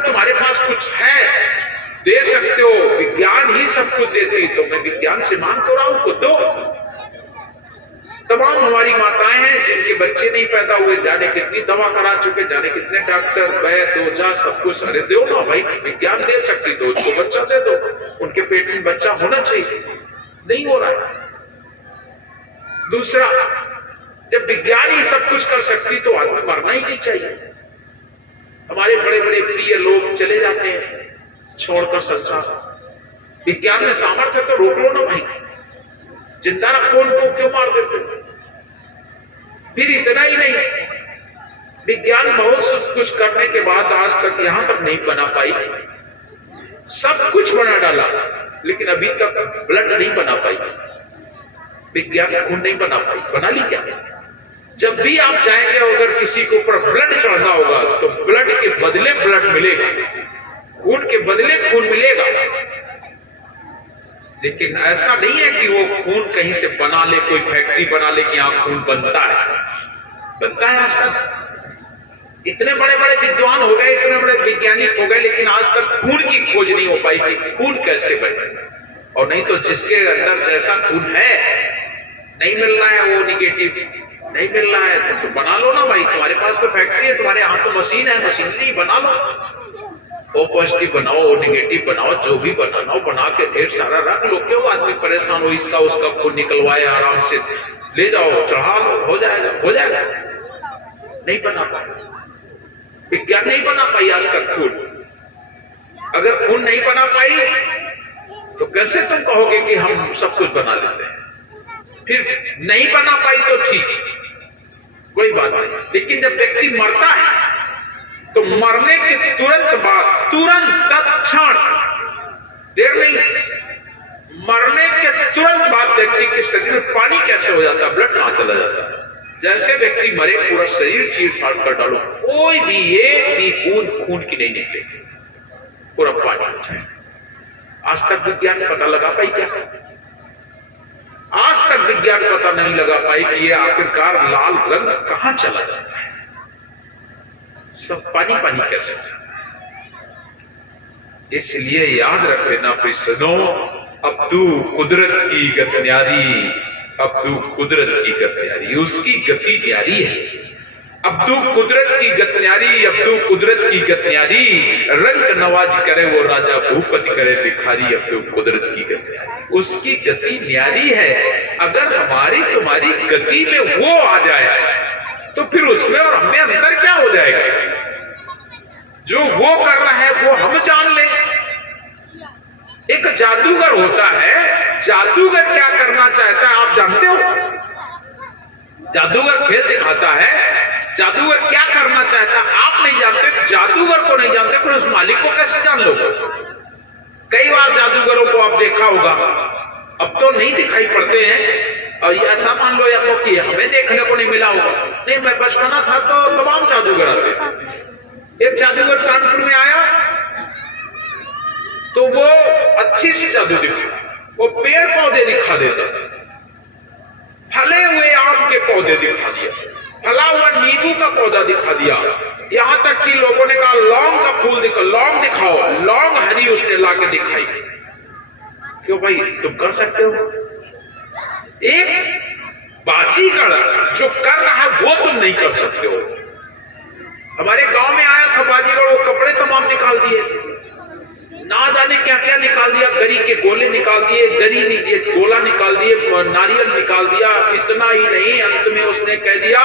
अगर तुम्हारे पास कुछ है दे सकते हो, विज्ञान ही सब कुछ देती, तो मैं विज्ञान से मांग तो रहा हूं, खुद दो। तमाम हमारी माताएं हैं जिनके बच्चे नहीं पैदा हुए, जाने कितनी दवा करा चुके, जाने कितने डॉक्टर वैद्य ओझा सब कुछ। अरे दो ना भाई, विज्ञान दे सकती तो उसको बच्चा दे दो, उनके पेट में बच्चा होना चाहिए, नहीं हो रहा है। दूसरा, जब विज्ञान ही सब कुछ कर सकती तो आदमी मरना ही नहीं चाहिए। हमारे बड़े बड़े प्रिय लोग चले जाते हैं छोड़कर संसार, विज्ञान में सामर्थ्य तो रोक लो ना भाई, जिंदा रखो उनको, क्यों मार देते हो? फिर इतना ही नहीं, विज्ञान बहुत सब कुछ करने के बाद आज तक यहां तक नहीं बना पाई, सब कुछ बना डाला लेकिन अभी तक ब्लड नहीं बना पाई, विज्ञान खून नहीं बना पाई। बना ली क्या? जब भी आप जाएंगे अगर किसी के ऊपर ब्लड चढ़ना होगा तो ब्लड के बदले ब्लड मिलेगा, खून के बदले खून मिलेगा। लेकिन ऐसा नहीं है कि वो खून कहीं से बना ले, कोई फैक्ट्री बना ले कि यहां खून बनता है। बनता है आज तक, इतने बड़े बड़े विद्वान हो गए, इतने बड़े वैज्ञानिक हो गए, लेकिन आज तक खून की खोज नहीं हो पाई कि खून कैसे बने। और नहीं तो जिसके अंदर जैसा खून है, नहीं मिल रहा है वो निगेटिव, नहीं मिल रहा है तो बना लो ना भाई, तुम्हारे पास तो फैक्ट्री है, तुम्हारे यहाँ तो मशीन है, मशीनरी बना लो, ओ पॉजिटिव बनाओ, ओ निगेटिव बनाओ, जो भी बनाना हो बना के ढेर सारा रख लो। क्यों आदमी परेशान हो, इसका उसका खून निकलवाए, आराम से ले जाओ, चढ़ा लो, हो जाएगा, हो जाएगा। नहीं बना पाए, विज्ञान नहीं बना पाई आज तक खून। अगर खून नहीं बना पाई तो कैसे तुम कहोगे कि हम सब कुछ बना लेते हैं? फिर नहीं बना पाई तो ठीक, कोई बात नहीं, लेकिन जब व्यक्ति मरता है तो मरने के तुरंत बाद, तुरंत तत्क्षण, देर नहीं, मरने के तुरंत बाद व्यक्ति के शरीर में पानी कैसे हो जाता है, ब्लड कहां चला जाता है? जैसे व्यक्ति मरे पूरा शरीर चीर फाड़ कर डालो, कोई भी एक भी बूंद खून की नहीं निकलेगी, पूरा पानी हो जाए। आज तक विज्ञान पता लगा पाई क्या? आज तक विज्ञान पता नहीं लगा पाई कि ये आखिरकार लाल रंग कहां चला जाता है, सब पानी पानी कैसे। इसलिए याद रख लेना फिर सुनो, अब्दू कुदरत की गत न्यारी, अब्दू कुदरत की गत न्यारी, उसकी गति न्यारी है। अब्दू कुदरत की गत न्यारी, अब्दू कुदरत की गत न्यारी, रंग नवाज करे वो राजा भूपति करे भिखारी, अब्दू कुदरत की गत न्यारी, उसकी गति न्यारी है। अगर हमारी तुम्हारी गति में वो आ जाए तो फिर उसमें और हमें अंतर क्या हो जाएगा? जो वो कर रहा है वो हम जान लें। एक जादूगर होता है, जादूगर क्या करना चाहता है आप जानते हो? जादूगर खेल दिखाता है, जादूगर क्या करना चाहता है आप नहीं जानते, जादूगर को नहीं जानते, फिर उस मालिक को कैसे जान लोगे? कई बार जादूगरों को आप देखा होगा, अब तो नहीं दिखाई पड़ते हैं, और ऐसा मान लो या तो कि हमें देखने को नहीं मिला होगा, नहीं मैं बचपना था तो तमाम जादूगर आते थे। एक जादूगर कानपुर में आया तो वो अच्छी सी जादू दिखा, वो पेड़ पौधे दिखा देता, फले हुए आम के पौधे दिखा दिया, फला हुआ नींबू का पौधा दिखा दिया, यहां तक कि लोगों ने कहा लौंग का फूल दिखा, लौंग दिखाओ, लौंग हरी उसने लाके दिखाई। क्यों भाई, तुम कर सकते हो? एक बाजीगर जो कर रहा है वो तुम नहीं कर सकते हो। हमारे गांव में आया था बाजीगर, वो कपड़े तमाम निकाल दिए, ना जाने क्या क्या निकाल दिया, गरी के गोले निकाल दिए, गरी नहीं गोला निकाल दिए, नारियल निकाल दिया। इतना ही नहीं, अंत में उसने कह दिया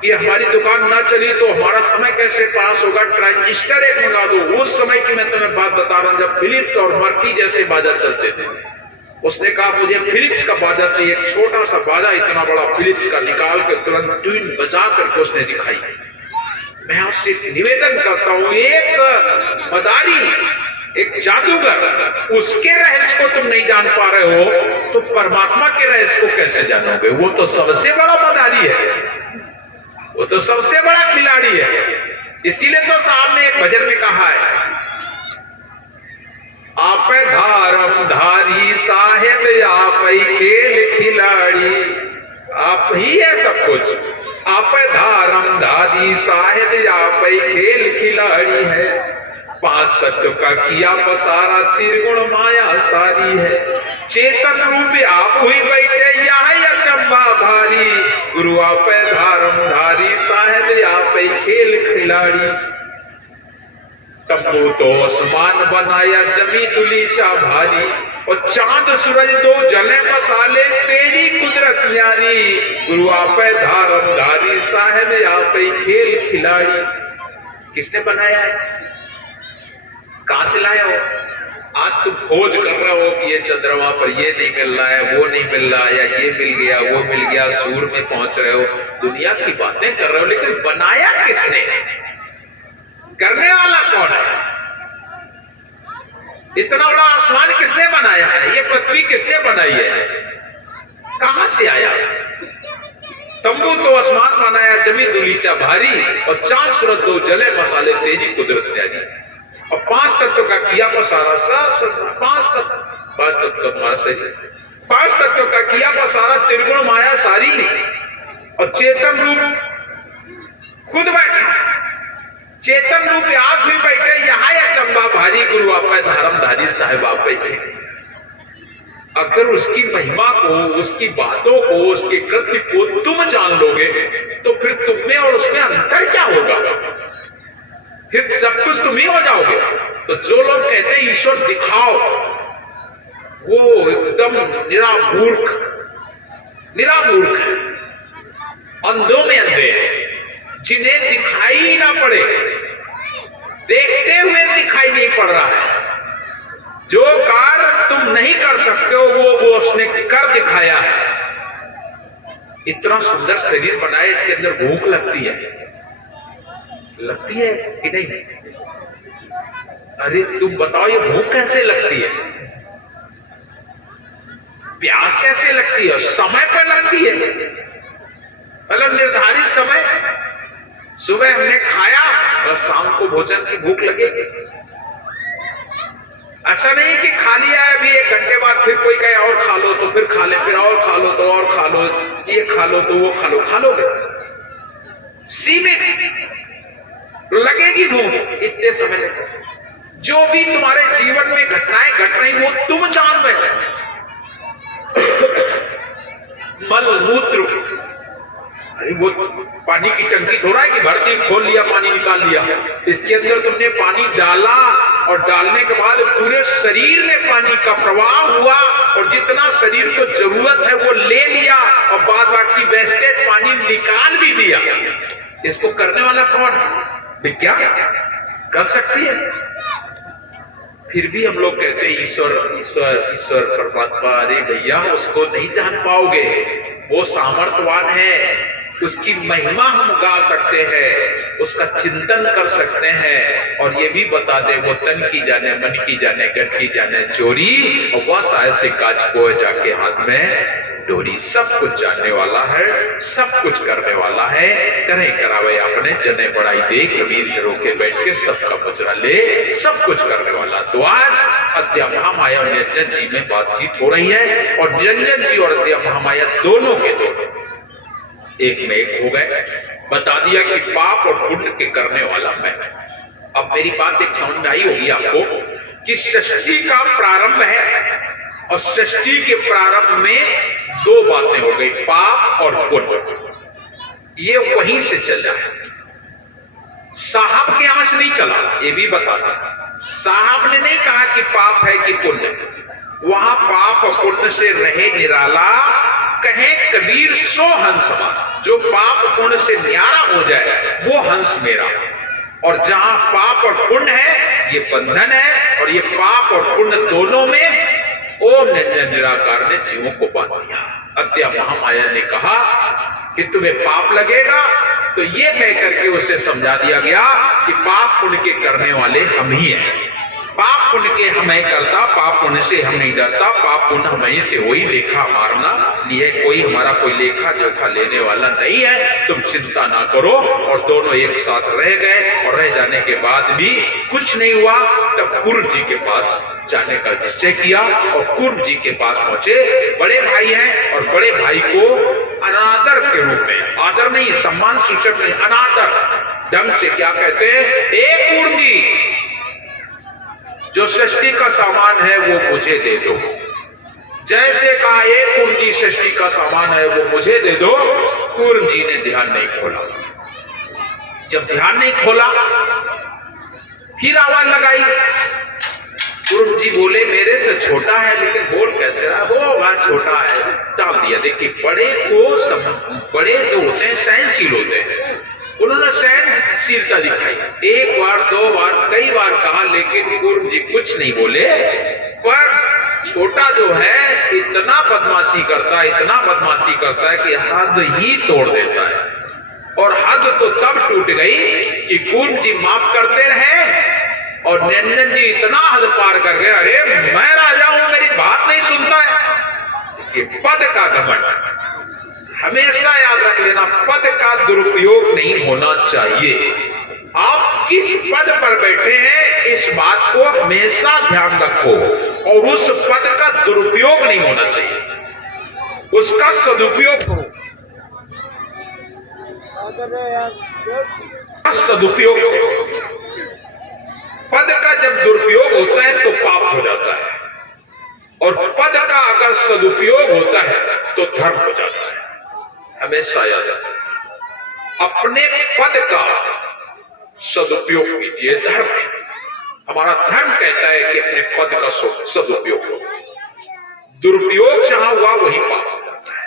कि हमारी दुकान ना चली तो हमारा समय कैसे पास होगा, ट्रांजिस्टर एक मंगा दो। उस समय की मैं तुम्हें बात बता रहा हूं जब फिलिप्स और मर्फी जैसे बाजा चलते थे। उसने कहा मुझे फिलिप्स का बाजा चाहिए, एक छोटा सा बाजा इतना बड़ा फिलिप्स का निकाल कर तुरंत ट्यून बजा करके उसने दिखाई। मैं आपसे निवेदन करता हूं, एक मदारी, एक जादूगर, उसके रहस्य को तुम नहीं जान पा रहे हो तो परमात्मा के रहस्य को कैसे जानोगे? वो तो सबसे बड़ा मदारी है, वो तो सबसे बड़ा खिलाड़ी है। इसीलिए तो साहब ने एक भजन में कहा है, आप धारम धारी साहेब आप खेल खिलाड़ी, आप ही है सब कुछ। आप धारम धारी साहेब आप खेल खिलाड़ी है, पांच तत्व का किया पसारा, त्रिगुण माया सारी है। चेतन रूप आप हुई बैठे यहाँ अचंबा भारी, गुरु आप धारम धारी, साहेब आप खेल खिलाड़ी। तब्बू तो आसमान बनाया, जमी दुलीचा भारी, और चांद सूरज दो जले मसाले, तेरी कुदरत न्यारी, गुरु आप धारम धारी, साहेब आप खेल खिलाड़ी। किसने बनाया है? कहां से लाए हो? आज तुम खोज कर रहे हो कि ये चंद्रमा पर ये नहीं मिल रहा है, वो नहीं मिल रहा, या ये मिल गया, वो मिल गया, सूर में पहुंच रहे हो, दुनिया की बातें कर रहे हो, लेकिन बनाया किसने? करने वाला कौन है? इतना बड़ा आसमान किसने बनाया है? ये पृथ्वी किसने बनाई है? कहां से आया? तंबू तो आसमान बनाया, जमी दुलीचा भारी, और चांद सूरज दो जले मसाले, तेजी कुदरत न्यारी। और पांच तत्व का किया पसारा, सब पांच तत्व का तुम्हारा सही, पांच तत्व का किया पसारा, त्रिगुण माया सारी, और चेतन रूप खुद बैठा, चेतन रूप आप भी बैठे यहाँ अचंबा भारी, गुरु आप धर्मधारी, साहेब आप बैठे। अगर उसकी महिमा को, उसकी बातों को, उसके कृत्य को तुम जान लोगे तो फिर तुम में और उसमें अंतर क्या होगा? फिर सब कुछ तुम ही हो जाओगे। तो जो लोग कहते हैं ईश्वर दिखाओ, वो एकदम निरामूर्ख है, अंधों में अंधे हैं, जिन्हें दिखाई ना पड़े, देखते हुए दिखाई नहीं पड़ रहा है। जो कार्य तुम नहीं कर सकते हो वो उसने कर दिखाया है। इतना सुंदर शरीर बनाया, इसके अंदर भूख लगती है कि नहीं? अरे तुम बताओ, ये भूख कैसे लगती है? प्यास कैसे लगती है? समय पर लगती है, मतलब निर्धारित समय। सुबह हमने खाया और शाम को भोजन की भूख लगेगी। ऐसा नहीं कि खा लिया है, अभी 1 घंटे बाद फिर कोई कहे और खा लो, तो फिर खा ले, फिर और खा लो तो और खा लो, ये खा लो तो वो खा लो, खा लोगे। सीमित लगेगी भूख, इतने समय लगे। जो भी तुम्हारे जीवन में घटनाएं घट रही वो तुम जान रहे हो। मल मूत्र, अरे वो पानी की टंकी थोड़ा है कि भरती खोल लिया, पानी निकाल लिया। इसके अंदर तुमने पानी डाला और डालने के बाद पूरे शरीर में पानी का प्रवाह हुआ, और जितना शरीर को जरूरत है वो ले लिया, और बाद बाकी वेस्टेज पानी निकाल भी दिया। इसको करने वाला कौन है? विज्ञान कर सकती है। फिर भी हम लोग कहते हैं ईश्वर ईश्वर ईश्वर परमात्मा। अरे भैया, उसको नहीं जान पाओगे, वो सामर्थ्यवान है, उसकी महिमा हम गा सकते हैं, उसका चिंतन कर सकते हैं, और ये भी बता दे वो तन की जाने, मन की जाने, गट की जाने चोरी, और वह साय से काज को जाके हाथ में डोरी। सब कुछ जानने वाला है, सब कुछ करने वाला है। करें करावे अपने जने बढ़ाई दे, कबीर जरो के बैठ के सबका मुजरा ले, सब कुछ करने वाला। तो आज अद्या महामाया निरंजन जी में बातचीत हो रही है, और निरंजन जी और अद्या महामाया दोनों के दोनों एक में एक हो गए। बता दिया कि पाप और पुण्य के करने वाला मैं। अब मेरी बात एक समझ आई होगी आपको कि सृष्टि का प्रारंभ है, और सृष्टि के प्रारंभ में 2 बातें हो गई, पाप और पुण्य। ये वहीं से चला है, साहब के यहां से नहीं चला। ये भी बता दें, साहब ने नहीं कहा कि पाप है कि पुण्य। वहां पाप और पुण्य से रहे निराला, कहे कबीर सो हंस हमारा। जो पाप पुण्य से न्यारा हो जाए वो हंस मेरा। और जहां पाप और पुण्य है ये बंधन है, और ये पाप और पुण्य दोनों में ओम निरंजन निराकार ने जीवों को बांध दिया। अद्या महामाया ने कहा कि तुम्हें पाप लगेगा, तो ये कह करके उसे समझा दिया गया कि पाप पुण्य के करने वाले हम ही हैं। पाप पुण्य के हमें करता, पाप पुण्य से हम नहीं डरता। पाप पुण्य हमें से वही लेखा मारना लिए, कोई हमारा कोई लेखा जोखा लेने वाला नहीं है। तुम चिंता ना करो। और दोनों एक साथ रह गए, और रह जाने के बाद भी कुछ नहीं हुआ। तब कुर्म जी के पास जाने का निश्चय किया, और कुर्म जी के पास पहुंचे। बड़े भाई हैं, और बड़े भाई को अनादर के रूप में, आदर नहीं, सम्मान सूचक नहीं, अनादर ढंग से क्या कहते हैं, एक कुर्म जी षष्ठी का सामान है वो मुझे दे दो। जैसे कहा एक कूर्म जी षष्ठी का सामान है वो मुझे दे दो, कूर्म जी ने ध्यान नहीं खोला। जब ध्यान नहीं खोला फिर आवाज लगाई। कूर्म जी बोले मेरे से छोटा है लेकिन बोल कैसे रहा, वो बात छोटा है, टाल दिया। देखिए बड़े जो होते हैं सहनशील होते हैं, उन्होंने सहनशीलता दिखाई। एक बार दो बार कई बार कहा लेकिन कूर्म जी कुछ नहीं बोले। पर छोटा जो है इतना बदमाशी करता है कि हद ही तोड़ देता है। और हद तो तब टूट गई कि कूर्म जी माफ करते रहे और निरंजन जी इतना हद पार कर गए, अरे मैं राजा हूं, मेरी बात नहीं सुनता है। ये पद का घमंड हमेशा याद रख लेना, पद का दुरुपयोग नहीं होना चाहिए। आप किस पद पर बैठे हैं इस बात को हमेशा ध्यान रखो और उस पद का दुरुपयोग नहीं होना चाहिए, उसका सदुपयोग करो। सदुपयोग करो। पद का जब दुरुपयोग होता है तो पाप हो जाता है, और पद का अगर सदुपयोग होता है तो धर्म हो जाता है। हमेशा याद रखें, अपने पद का सदुपयोग कीजिए, धर्म है। हमारा धर्म कहता है कि अपने पद का सदुपयोग करो। दुरुपयोग जहां हुआ वही पाप हो जाता है।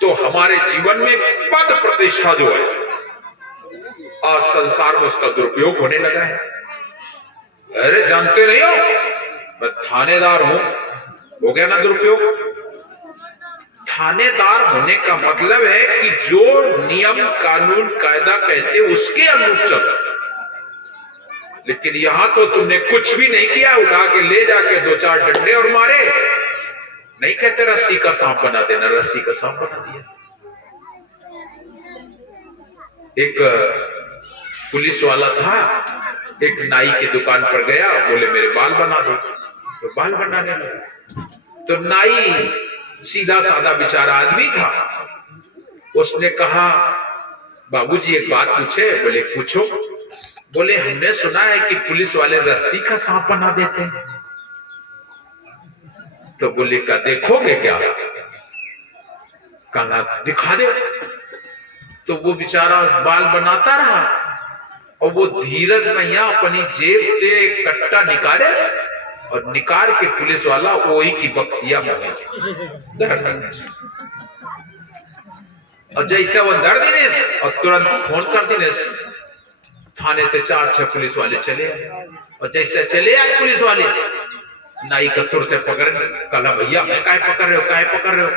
तो हमारे जीवन में पद प्रतिष्ठा जो है आज संसार में उसका दुरुपयोग होने लगा है। अरे जानते नहीं हो मैं थानेदार हूं, हो गया ना दुरुपयोग। थानेदार होने का मतलब है कि जो नियम कानून कायदा कहते उसके अनुरूप चल। लेकिन यहां तो तुमने कुछ भी नहीं किया, उठा के ले जाके दो चार डंडे और मारे। नहीं कहते रस्सी का सांप बना देना, रस्सी का सांप बना दिया। एक पुलिस वाला था, एक नाई की दुकान पर गया, बोले मेरे बाल बना दो, तो बाल बनाने लगा। तो नाई सीधा साधा बेचारा आदमी था, उसने कहा बाबूजी एक बात पूछे। बोले पूछो। बोले हमने सुना है कि पुलिस वाले रस्सी का सांप बना देते हैं। तो बोले का देखोगे क्या? कहा दिखा दे। तो वो बेचारा बाल बनाता रहा और वो धीरज भैया अपनी जेब से एक कट्टा निकाले और निकाल के पुलिस वाला वही की बक्सिया मांगे और जैसे वो दर्द दिनेश और तुरंत फोन कर दिनेश थाने पे 4-6 पुलिस वाले चले आए। और जैसे चले आए पुलिस वाले, नाई का तुरंत पकड़, कहा भैया मैं काहे पकड़ रहे हो?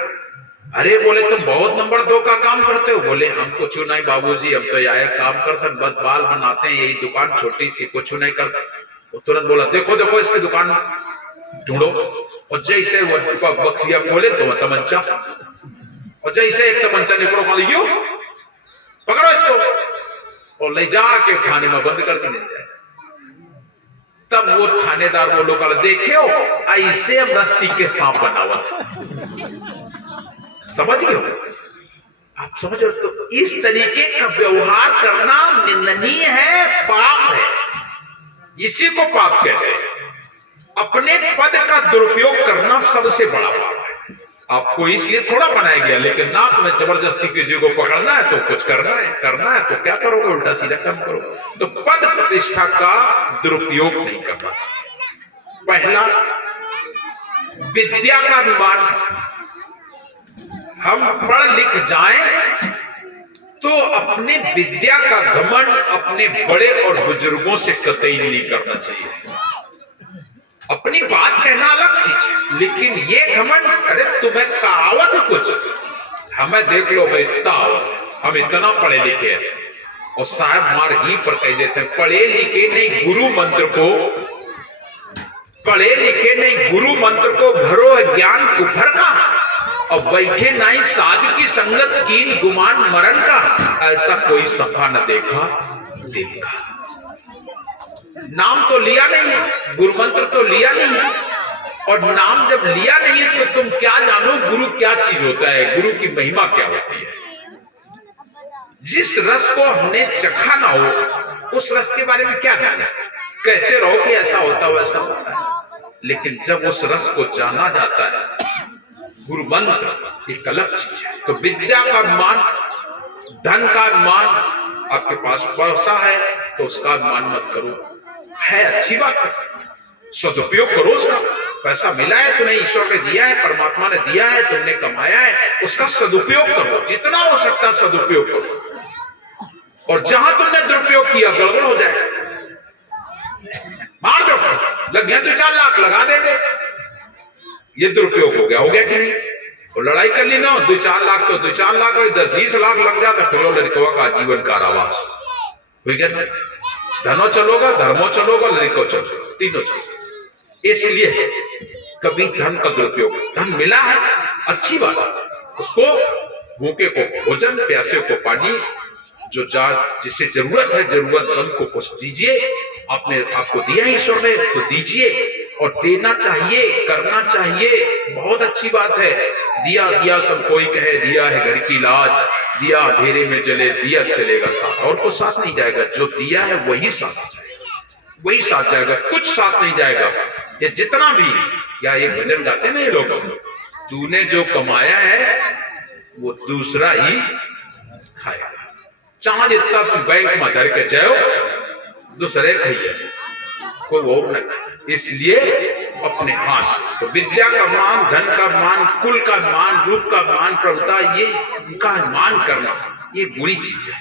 अरे बोले तुम बहुत नंबर 2 का काम करते हो। बोले हम कुछ नहीं बाबूजी, हम तो यह काम करते हैं, बस बाल बनाते हैं, यही दुकान छोटी सी, कुछ नहीं करते। वो तुरंत बोला देखो इसकी दुकान ढूंढो। और जैसे वो बक्सिया खोले तो वह तमंचा, और जैसे एक तमंचा निकलो मालियो पकड़ो इसको और ले जाके थाने में बंद कर देने जाए। तब वो थानेदार वो लोग देखे हो ऐसे रस्सी के सांप बना हुआ, समझ गए? आप समझ रहे? तो इस तरीके का व्यवहार करना निंदनीय है, पाप है। इसी को पाप कहते हैं। अपने पद का दुरुपयोग करना सबसे बड़ा पाप है। आपको इसलिए थोड़ा बनाया गया, लेकिन ना तुम्हें जबरदस्ती किसी को पकड़ना है तो कुछ करना है तो क्या करोगे? उल्टा सीधा काम करोगे। तो पद प्रतिष्ठा का दुरुपयोग नहीं करना चाहिए। पहला, विद्या का अभिमान। हम पढ़ लिख जाएं तो अपने विद्या का घमंड अपने बड़े और बुजुर्गों से कतई नहीं करना चाहिए। अपनी बात कहना अलग चीज, लेकिन ये घमंड, अरे तुम्हें कहावत कुछ, हमें देख लो भाई इतना हम इतना पढ़े लिखे हैं, और साहब मार ही पर कह देते हैं पढ़े लिखे नहीं गुरु मंत्र को, पढ़े लिखे नहीं गुरु मंत्र को भरो ज्ञान कुफर का, और बैठे नहीं साध की संगत कीन गुमान मरण का, ऐसा कोई सफा न देखा। नाम तो लिया नहीं, गुरु मंत्र तो लिया नहीं, और नाम जब लिया नहीं तो तुम क्या जानो गुरु क्या चीज होता है, गुरु की महिमा क्या होती है। जिस रस को हमने चखा ना हो उस रस के बारे में क्या जाने। कहते रहो कि ऐसा होता वैसा होता है, लेकिन जब उस रस को जाना जाता है, गुरु मंत्र एक अलग चीज है। तो विद्या का अभिमान, धन का अभिमान, आपके पास पैसा है तो उसका अभिमान मत करो, है अच्छी बात है, सदुपयोग करो उसका। पैसा मिला है तुम्हें, ईश्वर ने दिया है, परमात्मा ने दिया है, तुमने कमाया है, उसका सदुपयोग करो, जितना हो सकता है सदुपयोग करो। और जहां तुमने दुरुपयोग किया गड़बड़ हो जाएगा, मार दो, लग गया तो 4 लाख लगा देंगे, ये दुरुपयोग हो गया कि नहीं? और लड़ाई कर ली ना, 2-4 लाख तो 2-4 लाख, 10-20 लाख लग जाता, फिर वो लड़कों का जीवन कारावास हो गया। धनो चलोगा, धर्मो चलोगा, लड़को चलोगा, तीनों चलोगा। इसलिए कभी धन का दुरुपयोग, धन मिला है अच्छी बात है, उसको भूखे को भोजन, प्यासे को पानी, जो जिससे जरूरत है जरूरतमंद को कुछ दीजिए। आपने आपको दिया ईश्वर ने तो दीजिए, और देना चाहिए, करना चाहिए, बहुत अच्छी बात है। दिया दिया सब कोई कहे, दिया है घर की लाज, दिया अंधेरे में जले, दिया चलेगा साथ, और कुछ साथ नहीं जाएगा। जो दिया है वही साथ जाएगा, वही साथ जाएगा, कुछ साथ नहीं जाएगा। ये जितना भी, या एक भजन गाते ना ये लोग, तूने जो कमाया है वो दूसरा ही खाएगा, चाहे जितना तुम बैंक में धर के जाओ, दूसरे खाइए, कोई वो न। इसलिए अपने हाथ, तो विद्या का मान, धन का मान, कुल का मान, रूप का मान, प्रभुता, ये इनका मान करना ये बुरी चीज है।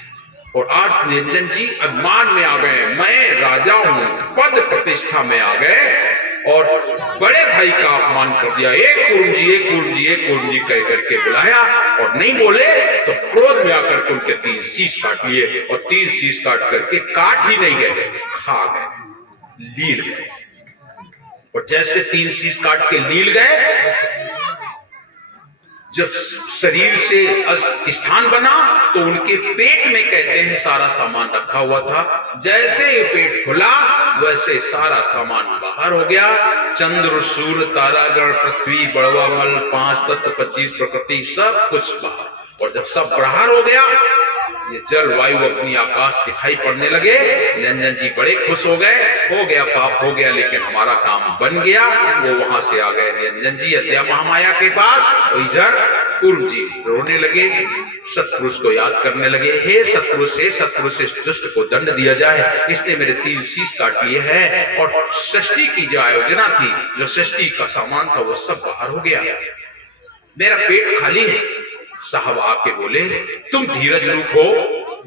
और आज निरंजन जी अभिमान में आ गए, मैं राजा हूं, पद प्रतिष्ठा में आ गए, और बड़े भाई का अपमान कर दिया। एक कुर्म जी, एक कुर्म जी, एक कुर्म जी कह करके बुलाया, और नहीं बोले तो क्रोध में आकर उनके 3 शीश काट लिए, और 3 शीश काट करके काट ही नहीं गए, खा गए, लील गए। और जैसे 3 शीश काट के लील गए, जब शरीर से स्थान बना तो उनके पेट में कहते हैं सारा सामान रखा हुआ था। जैसे ही पेट खुला वैसे सारा सामान बाहर हो गया। चंद्र, सूर्य, तारागण, पृथ्वी, बड़वा मल, 5 तत्व, 25 प्रकृति, सब कुछ बाहर। और जब सब बाहर हो गया, ये जल वायु अपनी आकाश दिखाई पड़ने लगे। निरंजन जी बड़े खुश हो गए, हो गया पाप हो गया, लेकिन हमारा काम बन गया। वो वहां से आ गए निरंजन जी अद्या महामाया के पास, और इधर कुर्म जी रोने लगे, सतपुरुष को याद करने लगे, हे सतपुरुष, हे सतपुरुष, इस दुष्ट को दंड दिया जाए, इसने मेरे 3 शीश काट लिए हैं। और षष्ठी की जो आयोजना थी, जो षष्ठी का सामान था, वो सब बाहर हो गया, मेरा पेट खाली है। साहब आके बोले, तुम धीरज रूप हो,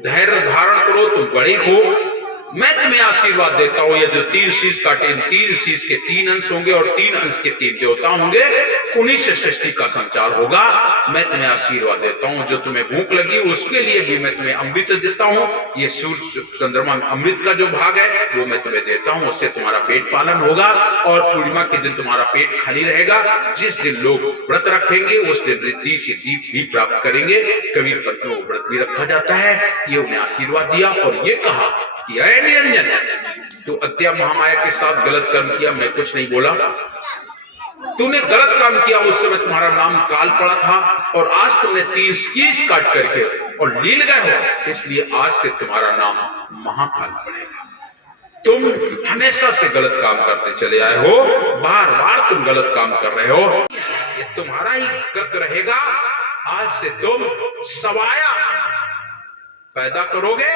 धैर्य धारण करो, तुम बड़े हो, मैं तुम्हें आशीर्वाद देता हूं। ये जो 3 शीश काटे, 3 शीश के 3 अंश होंगे, और 3 अंश के 3 देवता होंगे, उन्हीं से सृष्टि का संचार होगा। मैं तुम्हें आशीर्वाद देता हूं, जो तुम्हें भूख लगी उसके लिए भी मैं तुम्हें अमृत देता हूं। ये सूर्य चंद्रमा अमृत का जो भाग है वो मैं तुम्हें देता हूं, उससे तुम्हारा पेट पालन होगा। और पूर्णिमा के दिन तुम्हारा पेट खाली रहेगा। जिस दिन लोग व्रत रखेंगे उस दिन रिद्धि सिद्धि भी प्राप्त करेंगे। कबीर पत्नी को व्रत भी रखा जाता है। ये उन्हें आशीर्वाद दिया, और ये कहा कि अय निरंजन, तू अद्या महामाया के साथ गलत कर्म किया, मैं कुछ नहीं बोला, तूने गलत काम किया, उस समय तुम्हारा नाम काल पड़ा था, और आज तुमने 3 शीश काट करके और लील गए हो, इसलिए आज से तुम्हारा नाम महाकाल पड़ेगा। तुम हमेशा से गलत काम करते चले आए हो, बार बार तुम गलत काम कर रहे हो, ये तुम्हारा ही कृत रहेगा। आज से तुम सवाया पैदा करोगे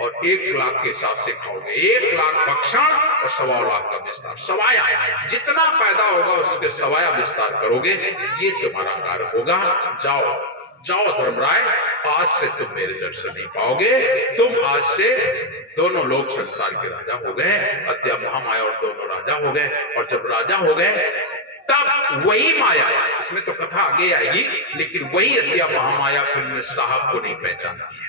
और 1 लाख के हिसाब से खाओगे। 1 लाख भक्षण और 1.25 लाख का विस्तार, सवाया जितना पैदा होगा उसके सवाया विस्तार करोगे, ये तुम्हारा कार्य होगा। जाओ जाओ धर्मराय, आज से तुम मेरे दर्शन नहीं पाओगे। तुम आज से दोनों लोग संसार के राजा हो गए, अद्या महामाया और दोनों राजा हो गए। और जब राजा हो गए तब वही माया, इसमें तो कथा आगे आएगी, लेकिन वही अद्या महामाया फिर साहब को नहीं पहचानती।